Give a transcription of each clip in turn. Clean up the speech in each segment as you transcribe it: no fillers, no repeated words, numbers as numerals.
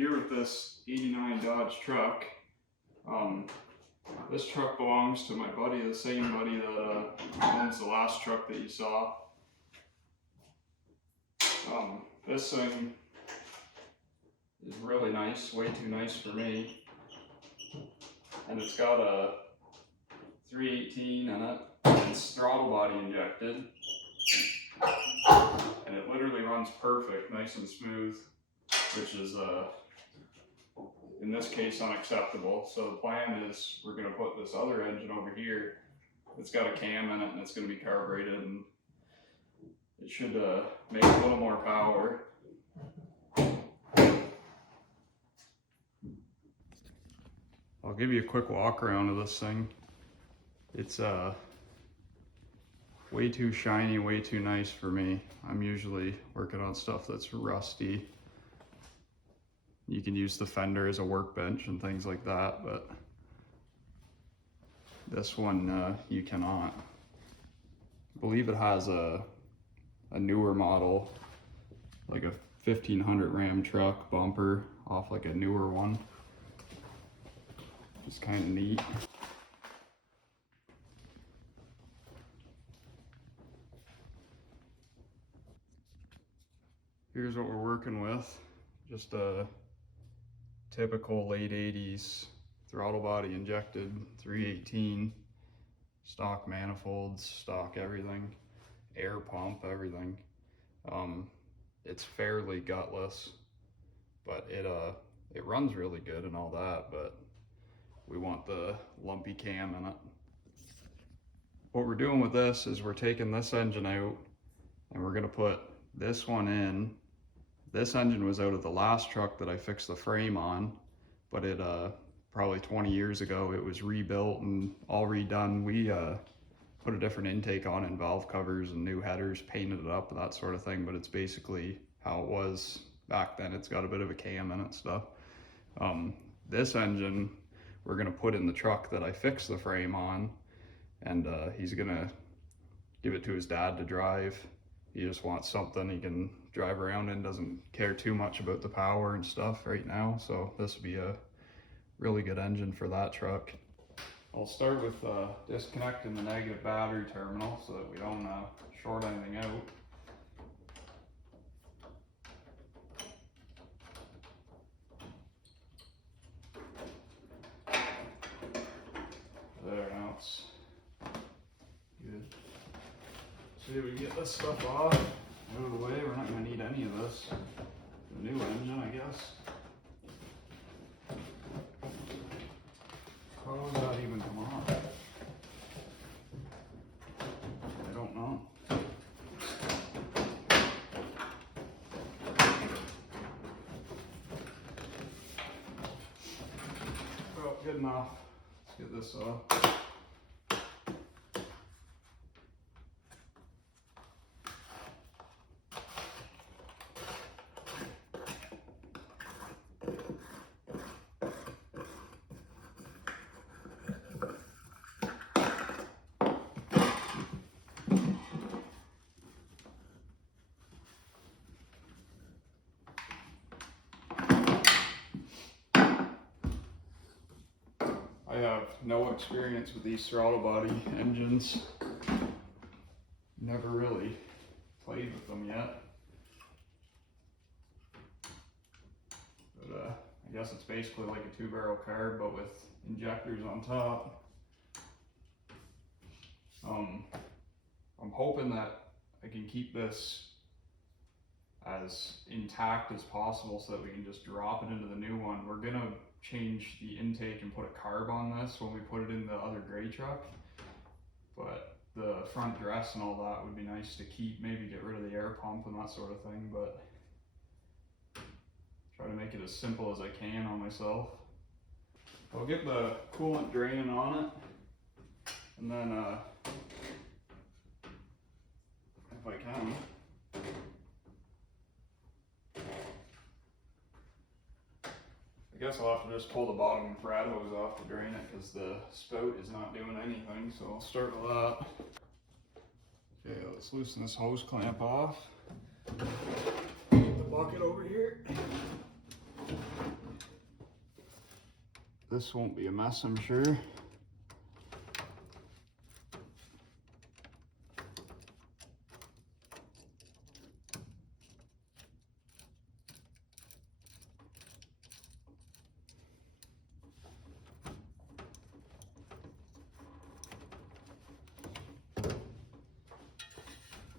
here with this 89 Dodge truck. This truck belongs to my buddy, the same buddy that owns the last truck that you saw. This thing is really nice, way too nice for me. And it's got a 318 in it. It's throttle body injected. And it literally runs perfect, nice and smooth, which is in this case unacceptable. So the plan is we're going to put this other engine over here. It's got a cam in it and it's going to be carbureted, and it should make a little more power. I'll give you a quick walk around of this thing. It's way too shiny, way too nice for me. I'm usually working on stuff that's rusty. You can use the fender as a workbench and things like that, but this one you cannot. I believe it has a newer model, like a 1500 Ram truck bumper off like a newer one. It's kind of neat. Here's what we're working with. Just a typical late 80s throttle body injected 318, stock manifolds, stock everything, air pump, everything. It's fairly gutless, but it runs really good and all that, but we want the lumpy cam in it. What we're doing with this is we're taking this engine out and we're gonna put this one in. This engine was out of the last truck that I fixed the frame on, but it probably 20 years ago it was rebuilt and all redone. We put a different intake on and valve covers and new headers, painted it up, that sort of thing, but it's basically how it was back then. It's got a bit of a cam in it stuff. This engine we're gonna put in the truck that I fixed the frame on, and he's gonna give it to his dad to drive. He just wants something he can drive around in, doesn't care too much about the power and stuff right now, so this would be a really good engine for that truck. I'll start with disconnecting the negative battery terminal so that we don't short anything out. There, now it's good. See if we can get this stuff off, out of the way. We're not going to need any of this. The new engine, I guess. How does that even come off? I don't know. Well, good enough. Let's get this off. I have no experience with these throttle body engines. Never really played with them yet. But I guess it's basically like a 2-barrel carb, but with injectors on top. I'm hoping that I can keep this as intact as possible so that we can just drop it into the new one. We're gonna change the intake and put a carb on this when we put it in the other gray truck, but the front dress and all that would be nice to keep, maybe get rid of the air pump and that sort of thing, but try to make it as simple as I can on myself. I'll get the coolant draining on it, and then if I can, I guess I'll have to just pull the bottom rat hose off to drain it because the spout is not doing anything, so I'll start with that. Okay, let's loosen this hose clamp off. Get the bucket over here. This won't be a mess, I'm sure.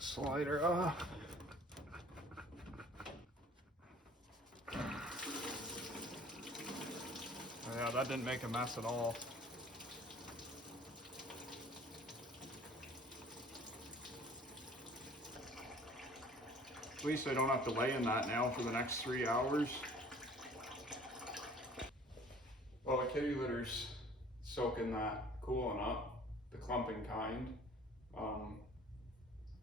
Slider off. Oh yeah, that didn't make a mess at all. At least I don't have to lay in that now for the next 3 hours. Well, the kitty litter's soaking that coolant up, the clumping kind.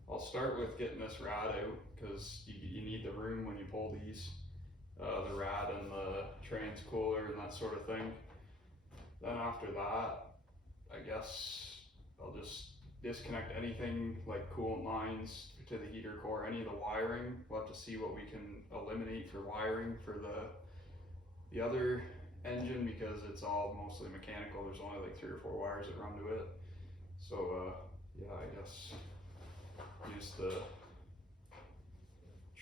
I'll start with getting this rad out because you need the room when you pull these, the rad and the trans cooler and that sort of thing. Then after that, I guess I'll just disconnect anything like coolant lines to the heater core, any of the wiring. We'll have to see what we can eliminate for wiring for the other engine because it's all mostly mechanical. There's only like 3 or 4 wires that run to it. So yeah, I guess use the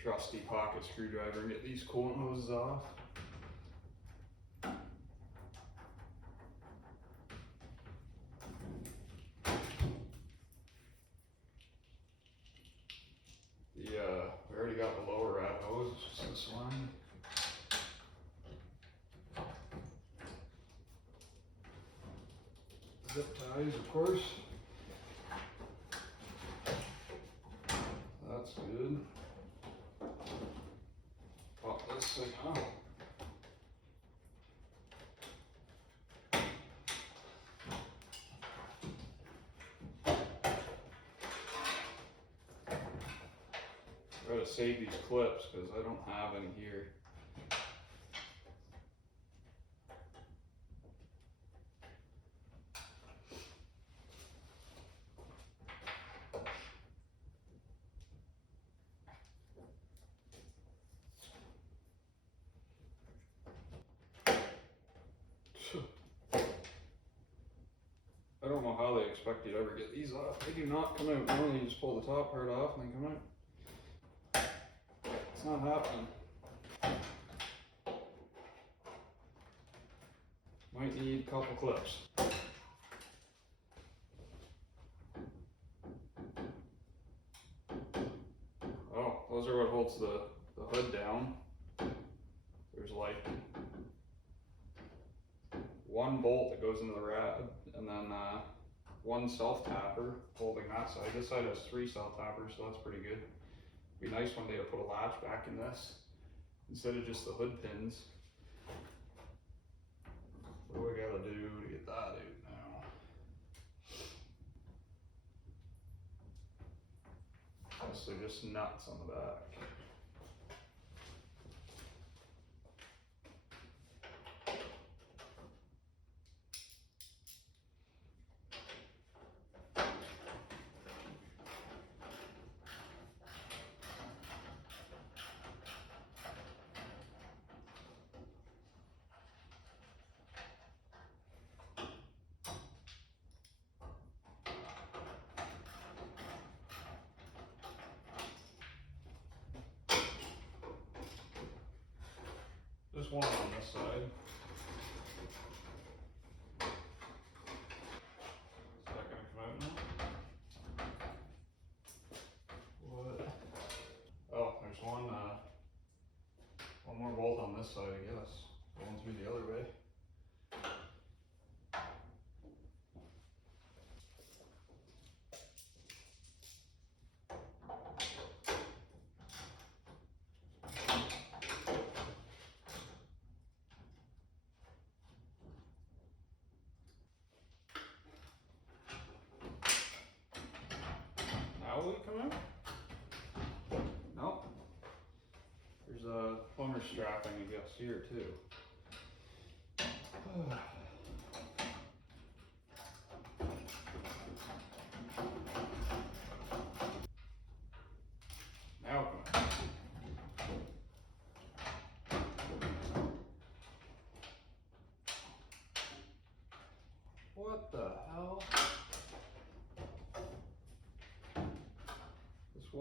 trusty pocket screwdriver and get these coolant hoses off. We already got the lower rad hose, it's just this one. Zip ties, of course. That's good. Pop this thing out. I gotta save these clips because I don't have any here. I don't know how they expect you to ever get these off. They do not come out. Normally you just pull the top part off and they come out. It's not happening. Might need a couple clips. Oh, those are what holds the hood down. There's like 1 bolt that goes into the rad, and then 1 self-tapper holding that side. This side has 3 self-tappers, so that's pretty good. It'd be nice one day to put a latch back in this instead of just the hood pins. What do we gotta do to get that out now? Guess they're just nuts on the back. Just one on this side. Is that gonna come out now? What? Oh, there's one more bolt on this side, I guess. Going through the other way. Now will it come out? Nope. There's a plumber strapping, I guess, here too. Now come out.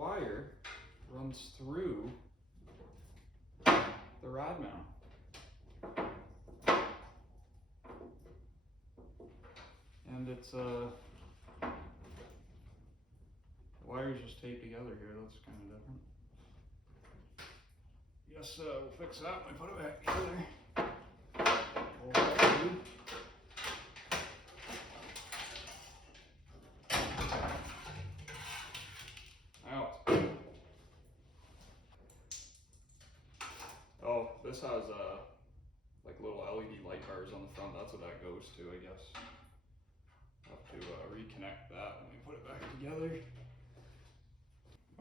wire runs through the rod mount. And it's the wire's just taped together here. That's kind of different. Guess we'll fix that when we put it back together. Pull that through. Out. Oh, this has like little LED light bars on the front. That's what that goes to, I guess. Have to reconnect that when we put it back together.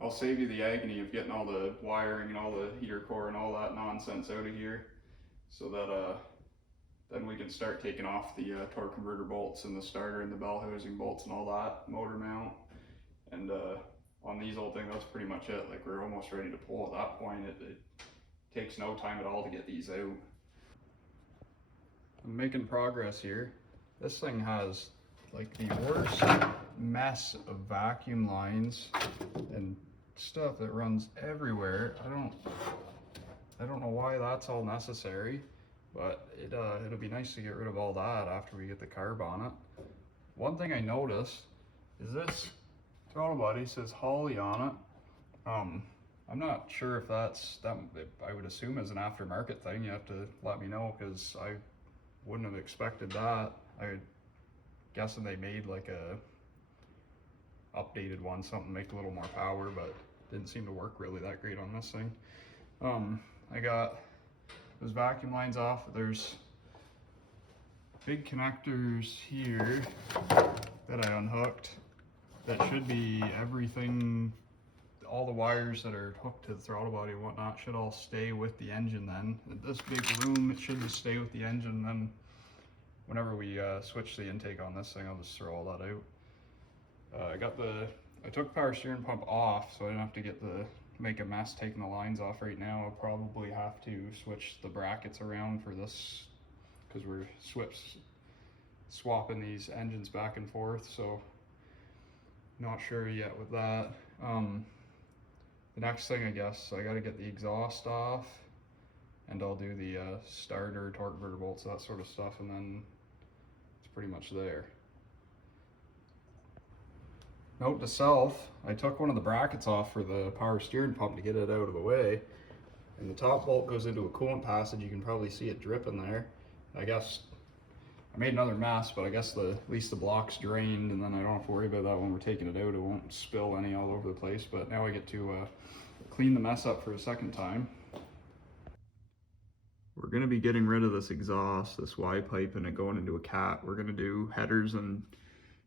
I'll save you the agony of getting all the wiring and all the heater core and all that nonsense out of here, so that then we can start taking off the torque converter bolts and the starter and the bell housing bolts and all that, motor mount. And on these old things, that's pretty much it. Like, we're almost ready to pull at that point. It takes no time at all to get these out. I'm making progress here. This thing has like the worst mess of vacuum lines and stuff that runs everywhere. I don't know why that's all necessary, but it'll be nice to get rid of all that after we get the carb on it. One thing I noticed is this throttle body says Holly on it. I'm not sure if that's that. I would assume is an aftermarket thing. You have to let me know, because I wouldn't have expected that. I'm guessing they made like a updated one, something make a little more power, but didn't seem to work really that great on this thing. I got those vacuum lines off. There's big connectors here that I unhooked that should be everything. All the wires that are hooked to the throttle body and whatnot should all stay with the engine then. In this big room, it should just stay with the engine. Then whenever we switch the intake on this thing, I'll just throw all that out. I took power steering pump off, so I didn't have to make a mess taking the lines off right now. I'll probably have to switch the brackets around for this, because we're swapping these engines back and forth, so not sure yet with that. The next thing, I guess, I got to get the exhaust off, and I'll do the starter, torque converter bolts, that sort of stuff, and then it's pretty much there. Note to self, I took one of the brackets off for the power steering pump to get it out of the way, and the top bolt goes into a coolant passage. You can probably see it dripping there. I guess I made another mess, but I guess at least the block's drained, and then I don't have to worry about that when we're taking it out. It won't spill any all over the place, but now I get to clean the mess up for a second time. We're gonna be getting rid of this exhaust, this Y pipe, and it going into a cat. We're gonna do headers and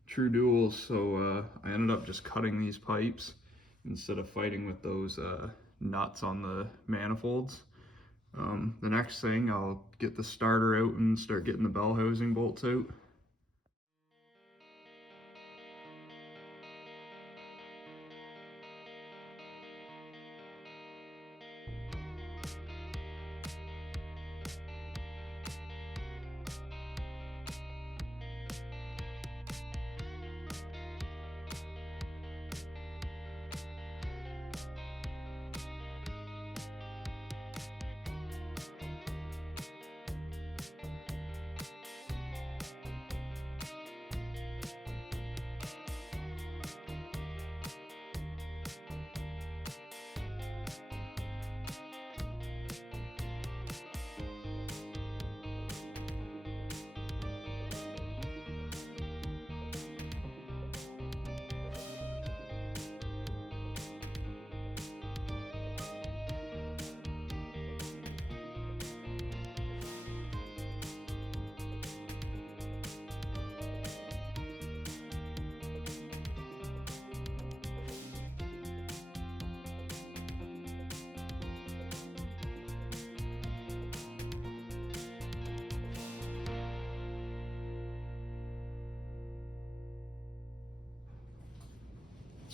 true duals, so I ended up just cutting these pipes instead of fighting with those nuts on the manifolds. The next thing, I'll get the starter out and start getting the bell housing bolts out.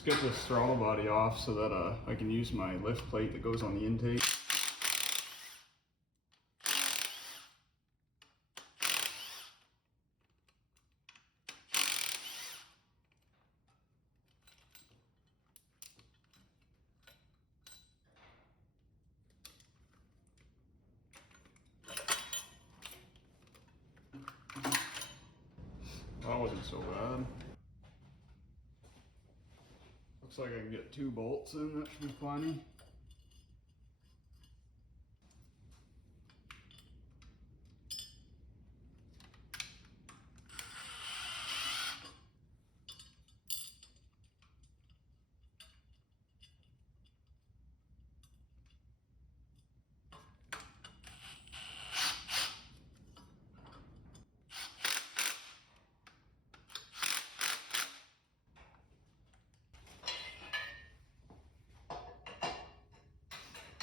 Let's get this throttle body off so that I can use my lift plate that goes on the intake. That wasn't so bad. Looks like I can get 2 bolts in, that should be plenty.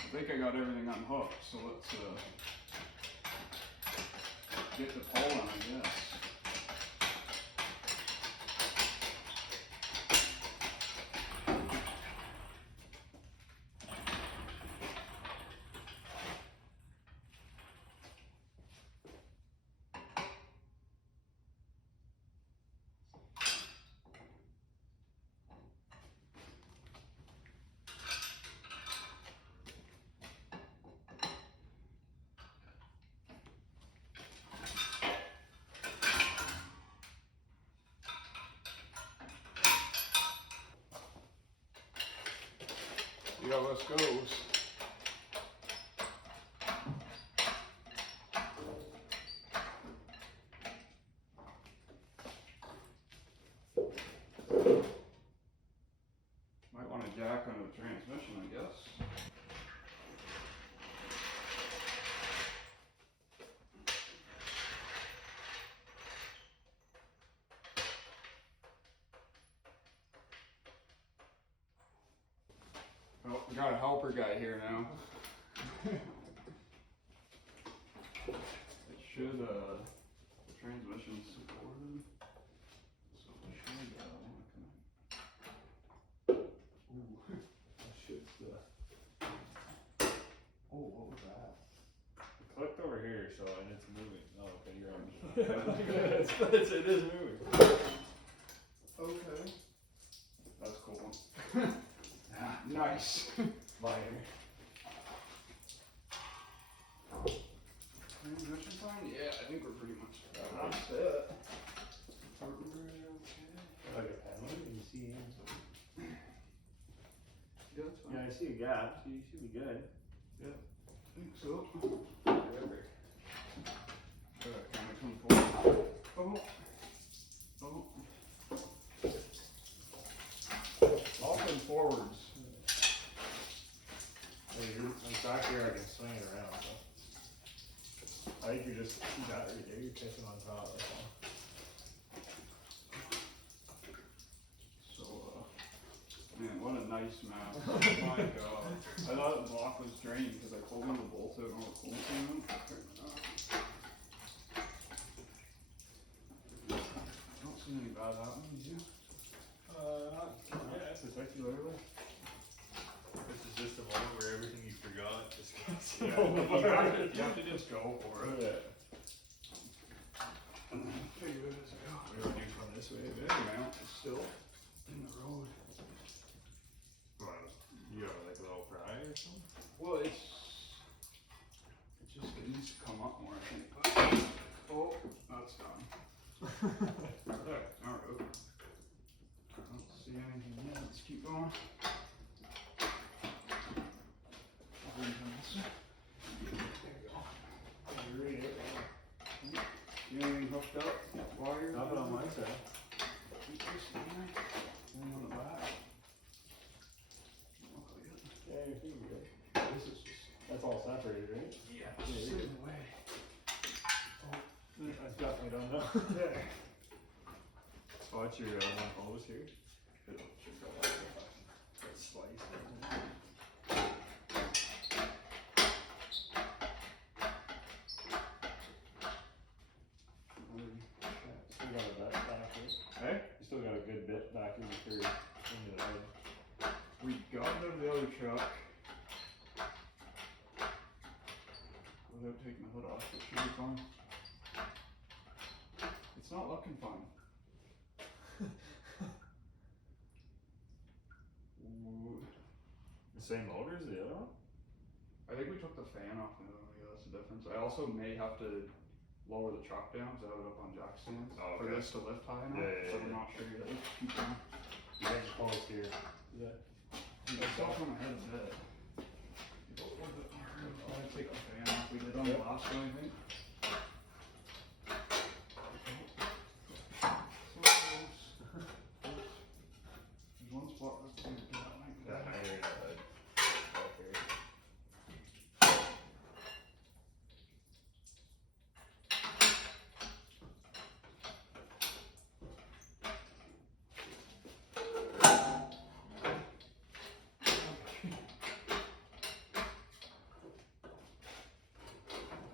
I think I got everything unhooked, so let's get the pole on, I guess. See how this goes. Might want to jack under the transmission, I guess. Oh, we got a helper guy here now. It should, the transmission's supported. So we should, ooh, that shit's, oh, what was that? It clicked over here, so and it's moving. Oh, okay, you're on. It is moving. Okay. That's cool. Nice. Minor. Transmission fine? Yeah, I think we're pretty much set. Like a panel, you see. Yeah, that's fine. Yeah, I see a gap, so you should be good. Yeah, I think so. Whatever. Kind of come forward. Oh. Oh. Off and forwards. Hey, it's back here, I can swing it around. So. I think you're just, see that right there, you're pissing on top, that's all. So, man, what a nice map. Oh my god. I thought the block was drained because I pulled one of the bolts out and all the cool came out. I don't see any bad happening, do you? Not yet, particularly. This is just a moment where everything you forgot just gets You have to just go for it. Yeah. Figure it as I go. We don't do from this way, The but mount is still in the road. you have like a little pry or something? Well, it needs to come up more, I think. But, oh, that's done. There, alright. I don't see anything yet. Let's keep going. There you go. You read it. You anything hooked up? Wire? Nothing on my side. Keep this in there. One on the back. Look like it. Yeah, your feet are good. This is just. That's all separated, right? Yeah, Yeah, sit you're in the way. I definitely don't know. There. Oh, that's your one hose here. Should go like that. That's sliced. Still got a bit back here. Hey? You still got a good bit back in for into the head. We got it out of the other truck without taking the hood off. It should be fine. It's not looking fine. Ooh. The same motor as the other one? I think we took the fan off the other one. Yeah, that's the difference. I also may have to lower the truck down, cause I have it up on jack stands. Oh, For okay. this to lift high enough, Yeah, so I'm not sure you gotta keep going. You guys are close here. Yeah. It's off on my head a bit. I'll take the fan off, we did on the last one, I think. So close. There's one spot where it's gonna get out like Yeah, that. I hear that. Okay.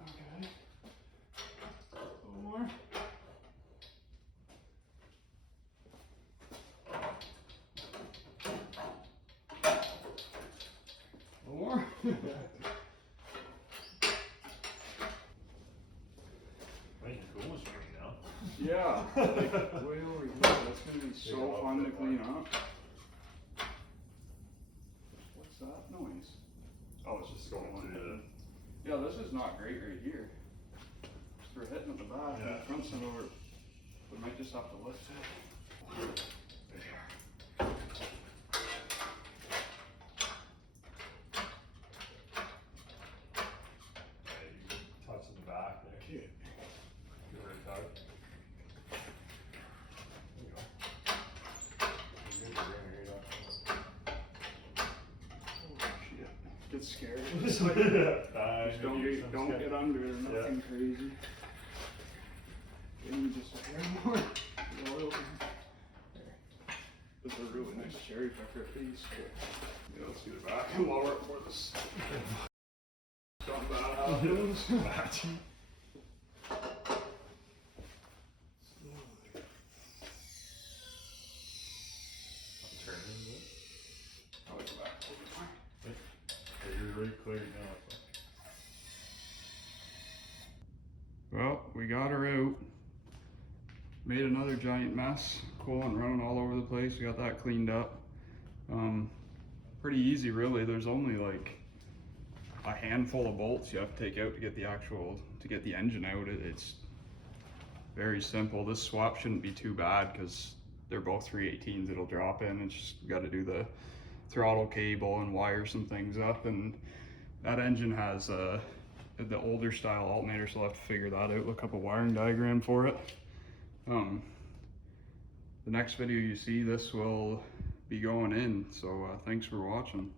Okay. A little more. A little more. I think you're cool right now. Yeah, like way over here. That's gonna be so fun to clean up. What's that noise? Oh, it's just going through the. Yeah, this is not great right here. We're hitting at the back and Yeah. the front's not over. We might just have to lift it. There. Yeah, you can touch in the back there. Okay. Give her a tug. There you go. You're good, you're gonna hear that. Oh shit. Get scared. Just Don't get under it or nothing crazy. Then you just a hair more. The oil. There. This is a really nice cherry pepper piece. Yeah, let's get it back and lower it for this. Something bad happens. Turn into it. I'll go back over time. Yeah, you're really clear now. Well, we got her out. Made another giant mess. Coolant running all over the place. We got that cleaned up. Pretty easy, really. There's only like a handful of bolts you have to take out to get the engine out. It's very simple. This swap shouldn't be too bad because they're both 318s. It'll drop in. It's just got to do the throttle cable and wire some things up. And that engine has the older style alternator, so I'll have to figure that out. Look up a wiring diagram for it. The next video you see, this will be going in. So thanks for watching.